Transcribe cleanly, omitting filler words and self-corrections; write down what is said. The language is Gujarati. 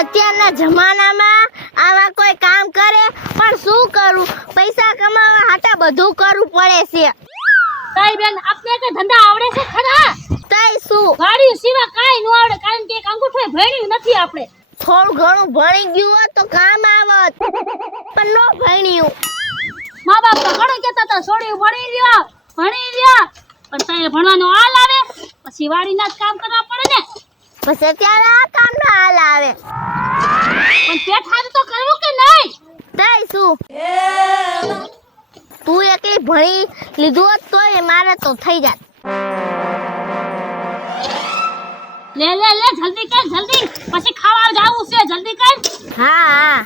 અત્યારના જમાનામાં આવા કોઈ કામ કરે પણ શું કરું, પૈસા કમાવા હાટા બધું કરવું પડે છે. તાઈ બેન આપને કે ધંધા આવડે છે ખરા? તઈ શું ગાડી સિવા કાઈ ન આવડે, કારણ કે એક અંગૂઠો ભણ્યું નથી આપણે. થોડું ઘણું ભણી ગયું હોત તો કામ આવત, પણ નો ભણ્યું. મા બાપ તો ઘણું કહેતા હતા છોડ્યું ભણી લ્યો પણ તારે ભણવાનો હાલ આવે પછી વાડીના જ કામ કરવા પડે ને. બસ અત્યારે આ કામ નો હાલ આવે. પણ પેટ હારું તો કરવું કે નહીં? તઈ શું તું એકલી ભણી લીધું હોત તોય મારે તો થઈ જાત. લે જલ્દી કર જલ્દી, પછી ખાવા જાવું છે, જલ્દી કર. હા.